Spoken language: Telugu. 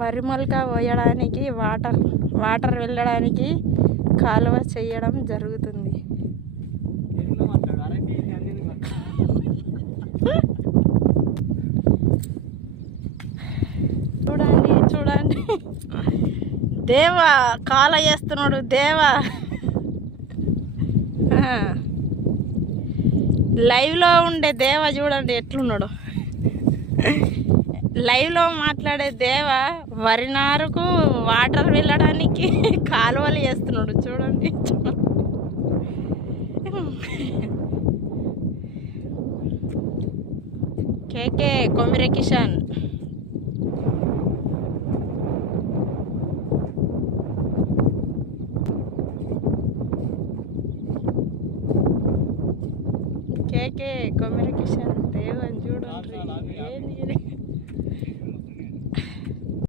వరి మొలక పోయడానికి వాటర్ వాటర్ వెళ్ళడానికి కాలువ చేయడం జరుగుతుంది. చూడండి చూడండి. దేవా కాల చేస్తున్నాడు దేవా. లైవ్లో ఉండే దేవ చూడండి ఎట్లున్నాడు. లైవ్లో మాట్లాడే దేవ వరి నారుకు వాటర్ వెళ్ళడానికి కాలువలు వేస్తున్నాడు. చూడండి. కేకే కొమిరె కిషన్. కేకే కొమిరె కిషన్ దేవని చూడండి.